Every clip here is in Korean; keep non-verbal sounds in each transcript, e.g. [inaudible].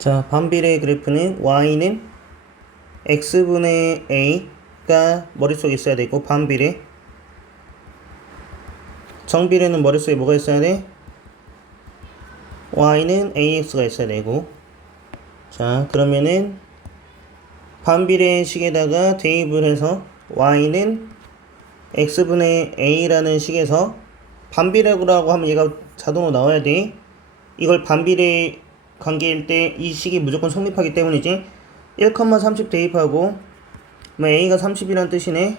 자, 반비례 그래프는 y는 x분의 a가 머릿속에 있어야 되고 반비례. 정비례는 머릿속에 뭐가 있어야 돼? y는 ax가 있어야 되고. 자 그러면은 반비례 식에다가 대입을 해서 y는 x분의 a라는 식에서 반비례라고 하면 얘가 자동으로 나와야 돼. 이걸 반비례 관계일 때 이 식이 무조건 성립하기 때문이지. 1,30 대입하고 그럼 a가 30이라는 뜻이네.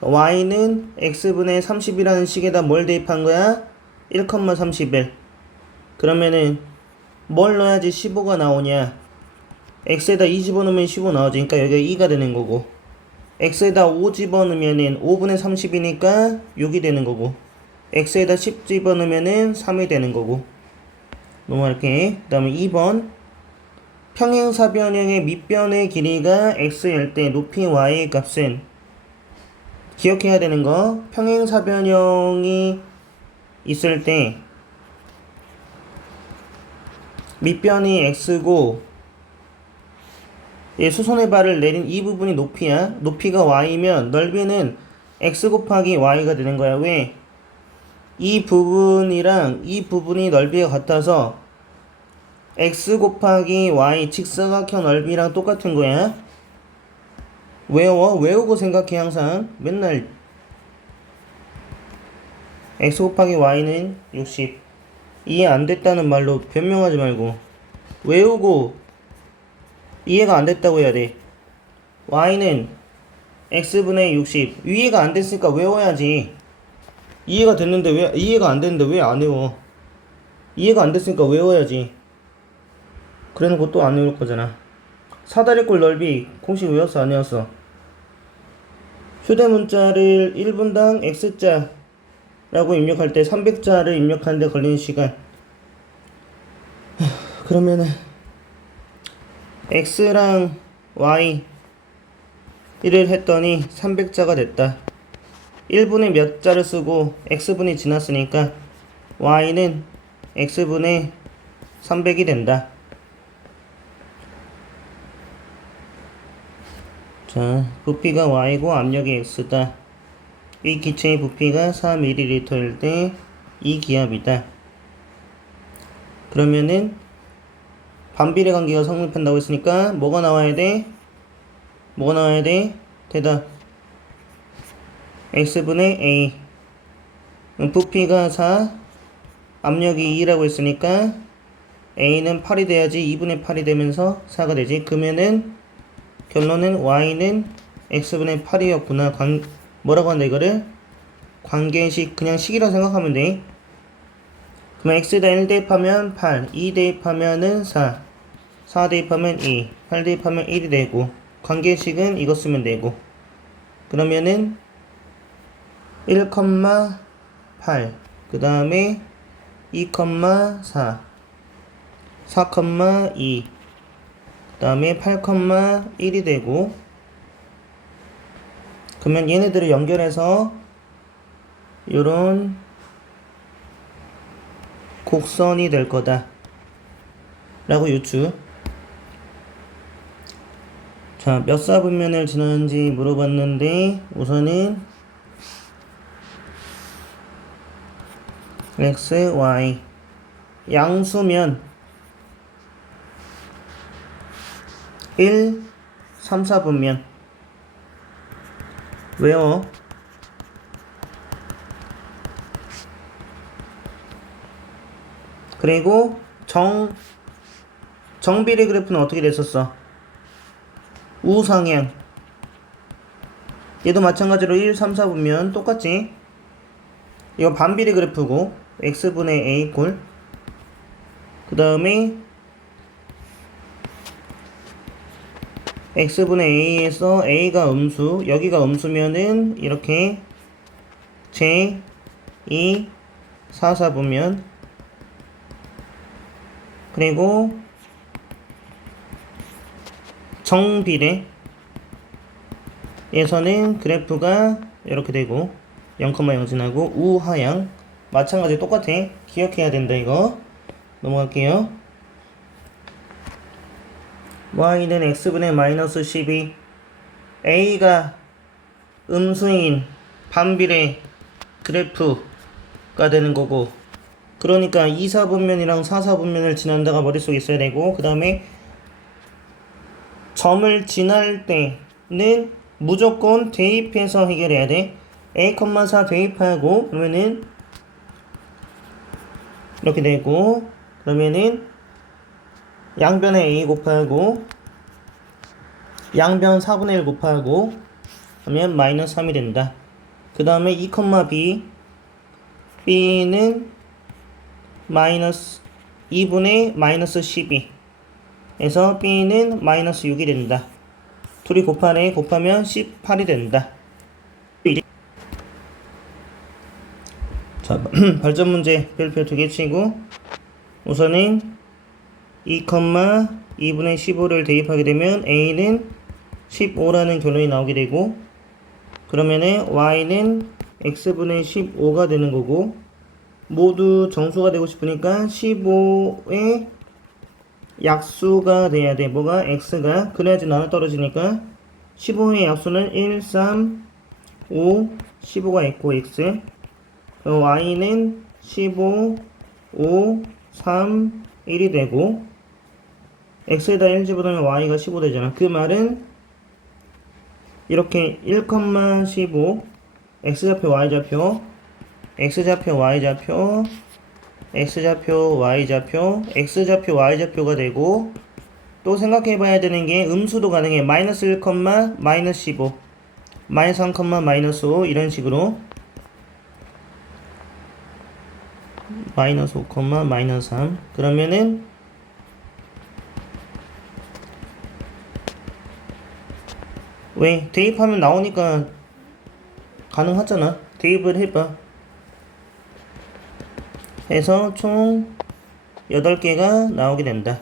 Y는 x분의 30이라는 식에다 뭘 대입한 거야? 1,31 그러면은 뭘 넣어야지 15가 나오냐? X에다 2 집어넣으면 15 나오지. 그러니까 여기가 2가 되는 거고. X에다 5 집어넣으면은 5분의 30이니까 6이 되는 거고. X에다 10 집어넣으면은 3이 되는 거고 넘어갈게 그 다음에 2번 평행사변형의 밑변의 길이가 x일 때 높이 y의 값은 기억해야 되는 거 평행사변형이 있을 때 밑변이 x고 예, 수선의 발을 내린 이 부분이 높이야. 높이가 y면 넓이는 x 곱하기 y가 되는 거야. 왜? 이 부분이랑 이 부분이 넓이가 같아서 x 곱하기 y 직사각형 넓이랑 똑같은 거야. 외워 외우고 생각해 항상. 맨날 x 곱하기 y는 60 이해 안 됐다는 말로 변명하지 말고. 외우고 이해가 안 됐다고 해야 돼. y는 x분의 60 이해가 안 됐으니까 외워야지 이해가 됐는데 왜 이해가 안 됐는데 왜 안 외워? 이해가 안 됐으니까 외워야지. 그래 놓고 또 안 외울 거잖아. 사다리꼴 넓이 공식 외웠어 안 외웠어? 휴대문자를 1분당 x자 라고 입력할 때 300자를 입력하는데 걸리는 시간. 하, [sighs] 그러면은 x랑 y 를 했더니 300자가 됐다 1분의 몇 자를 쓰고 x분이 지났으니까 y는 x분의 300이 된다 자 부피가 y고 압력이 x다 이 기체의 부피가 4ml일 때 이 기압이다. 그러면은 반비례 관계가 성립한다고 했으니까 뭐가 나와야 돼? 뭐가 나와야 돼? 대답. X분의 a. 부피가 4, 압력이 2라고 했으니까 a는 8이 돼야지 2분의 8이 되면서 4가 되지. 그러면은 결론은 y는 x분의 8이었구나. 관, 뭐라고 한다 이거를? 관계식 그냥 식이라고 생각하면 돼. 그럼 x에다 1 대입하면 8, 2 대입하면은 4, 4 대입하면 2, 8 대입하면 1이 되고 관계식은 이거 쓰면 되고 그러면은 1,8 그 다음에 2,4 4,2 그 다음에 8,1이 되고 그러면 얘네들을 연결해서 요런 곡선이 될 거다 라고 유추. 자 몇 사분면을 지나는지 물어봤는데 우선은 x, y 양수면 1, 3, 4분면 외워 그리고 정 정비례 그래프는 어떻게 됐었어? 우상향 얘도 마찬가지로 1, 3, 4분면 똑같지? 이거 반비례 그래프고 x분의 a 꼴 그 다음에 x분의 a에서 a가 음수 여기가 음수면은 이렇게 제 2, 4, 4분면 그리고 정비례 에서는 그래프가 이렇게 되고 0,0 지나고 우하향 마찬가지 똑같아 기억해야 된다 이거. 넘어갈게요. y는 x분의 마이너스 12 a가 음수인 반비례 그래프가 되는 거고 그러니까 2, 4분면이랑 4, 4분면을 지난다가 머릿속에 있어야 되고 그 다음에 점을 지날 때는 무조건 대입해서 해결해야 돼. a, 4 대입하고 그러면은 이렇게 되고 그러면은 양변에 a 곱하고 양변 4분의 1 곱하고 하면 마이너스 3이 된다. 그 다음에 2, b b는 마이너스 2분의 마이너스 12 에서 b는 마이너스 6이 된다. 둘이 곱하네 곱하면 18이 된다. 자, [clears throat] 발전 문제 별표 두 개 치고 우선은 2, 2분의 15를 대입하게 되면 a는 15라는 결론이 나오게 되고 그러면은 y는 x분의 15가 되는 거고 모두 정수가 되고 싶으니까 15의 약수가 돼야 돼. 뭐가? X가. 그래야지 나눠 떨어지니까 15의 약수는 1, 3, 5, 15가 있고 x y는 15, 5, 3, 1이 되고 x에다 1 집어넣으면 y가 15 되잖아. 그 말은 이렇게 1,15 x좌표 y좌표 x좌표 y좌표 x좌표 y좌표 x좌표 y좌표가 되고 또 생각해 봐야 되는 게 음수도 가능해 마이너스 1, 마이너스 15 마이너스 3, 마이너스 5 이런 식으로 마이너스 5, 마이너스 3 그러면은 왜 대입하면 나오니까 가능하잖아. 대입을 해봐. 해서 총 8개가 나오게 된다